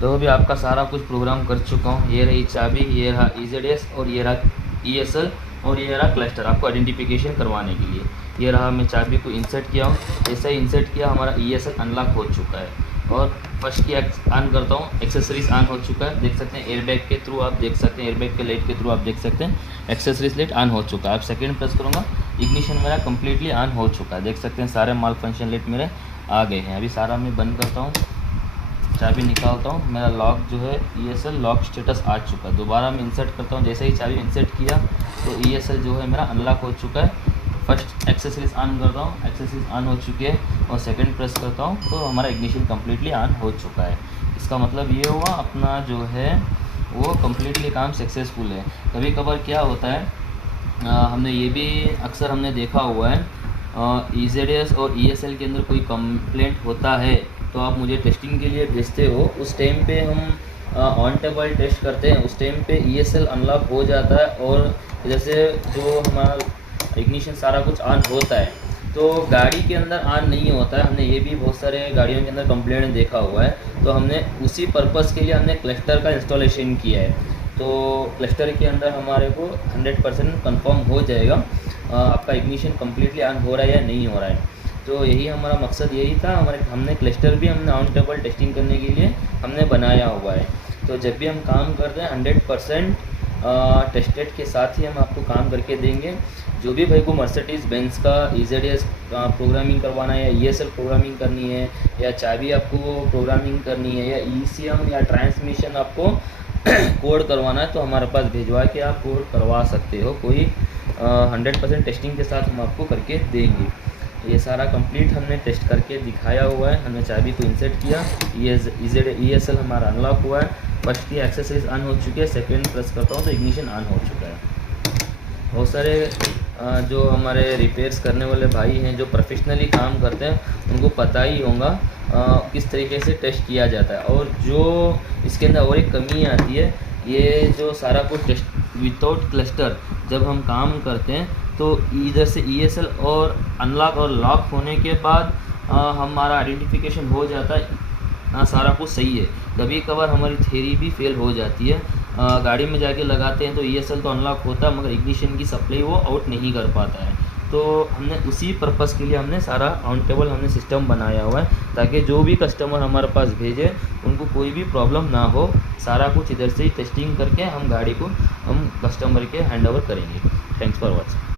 तो अभी आपका सारा कुछ प्रोग्राम कर चुका हूँ। ये रही चाबी, ये रहा EZS और ये रहा ESL और ये रहा क्लस्टर आपको आइडेंटिफिकेशन करवाने के लिए। ये रहा, मैं चाबी को इंसर्ट किया हूँ। जैसे ही इंसर्ट किया हमारा ESL अनलॉक हो चुका है। और फर्स्ट की ऑन करता हूँ, एक्सेसरीज ऑन हो चुका है, देख सकते हैं एयरबैग के थ्रू, आप देख सकते हैं एयरबैग के लाइट के थ्रू आप देख सकते हैं एक्सेसरीज लाइट ऑन हो चुका है। अब सेकंड प्रेस करूँगा, इग्निशन मेरा कम्प्लीटली ऑन हो चुका है, देख सकते हैं सारे माल फंक्शन लाइट मेरे आ गए हैं। अभी सारा मैं बंद करता हूँ, चाबी निकालता हूँ, मेरा लॉक जो है ESL लॉक स्टेटस आ चुका है। दोबारा मैं इंसर्ट करता हूँ, जैसे ही चाबी इंसर्ट किया तो ESL जो है मेरा अनलॉक हो चुका है। फर्स्ट एक्सेसरीज ऑन करता हूँ, एक्सेसरीज ऑन हो चुकी है और सेकंड प्रेस करता हूँ तो हमारा इग्निशन कम्प्लीटली ऑन हो चुका है। इसका मतलब ये हुआ अपना जो है वो कम्प्लीटली काम सक्सेसफुल है। कभी कभार क्या होता है, हमने ये भी अक्सर हमने देखा हुआ है, EZS और ESL के अंदर कोई कंप्लेंट होता है तो आप मुझे टेस्टिंग के लिए भेजते हो, उस टाइम पे हम ऑन टेबल टेस्ट करते हैं, उस टाइम पे ESL अनलॉक हो जाता है और जैसे जो हमारा इग्निशन सारा कुछ ऑन होता है तो गाड़ी के अंदर ऑन नहीं होता है। हमने ये भी बहुत सारे गाड़ियों के अंदर कंप्लेंट देखा हुआ है, तो हमने उसी पर्पज़ के लिए हमने क्लस्टर का इंस्टॉलेशन किया है। तो क्लस्टर के अंदर हमारे को 100% कंफर्म हो जाएगा आपका इग्निशन कम्प्लीटली ऑन हो रहा है या नहीं हो रहा है। तो यही हमारा मकसद यही था, हमने क्लस्टर भी हमने ऑन टेबल टेस्टिंग करने के लिए हमने बनाया हुआ है। तो जब भी हम काम करते हैं 100% टेस्टेड के साथ ही हम आपको काम करके देंगे। जो भी भाई को मर्सिडीज़ बेंज का EZS प्रोग्रामिंग करवाना है या ESL प्रोग्रामिंग करनी है या चाबी आपको प्रोग्रामिंग करनी है या ECM या ट्रांसमिशन आपको कोड करवाना है तो हमारे पास भिजवा के आप कोड करवा सकते हो। कोई 100% टेस्टिंग के साथ हम आपको करके देंगे। ये सारा कंप्लीट हमने टेस्ट करके दिखाया हुआ है। हमने चाबी को इंसर्ट किया, ESL हमारा अनलॉक हुआ है, फर्स्ट की एक्सेसरीज ऑन हो चुकी है, सेकंड प्रेस करता हूँ तो इग्निशन ऑन हो चुका है। बहुत सारे जो हमारे रिपेयर्स करने वाले भाई हैं जो प्रोफेशनली काम करते हैं उनको पता ही होगा किस तरीके से टेस्ट किया जाता है। और जो इसके अंदर और एक कमी आती है, ये जो सारा कुछ टेस्ट विदाउट क्लस्टर जब हम काम करते हैं तो इधर से ESL और अनलॉक और लॉक होने के बाद हमारा आइडेंटिफिकेशन हो जाता है, सारा कुछ सही है। कभी कभार हमारी थ्योरी भी फेल हो जाती है, गाड़ी में जाके लगाते हैं तो ESL तो अनलॉक होता है मगर इग्निशन की सप्लाई वो आउट नहीं कर पाता है। तो हमने उसी पर्पज़ के लिए हमने सारा ऑन टेबल हमने सिस्टम बनाया हुआ है ताकि जो भी कस्टमर हमारे पास भेजे उनको कोई भी प्रॉब्लम ना हो। सारा कुछ इधर से ही टेस्टिंग करके हम गाड़ी को हम कस्टमर के हैंड ओवर करेंगे। Thanks for watching.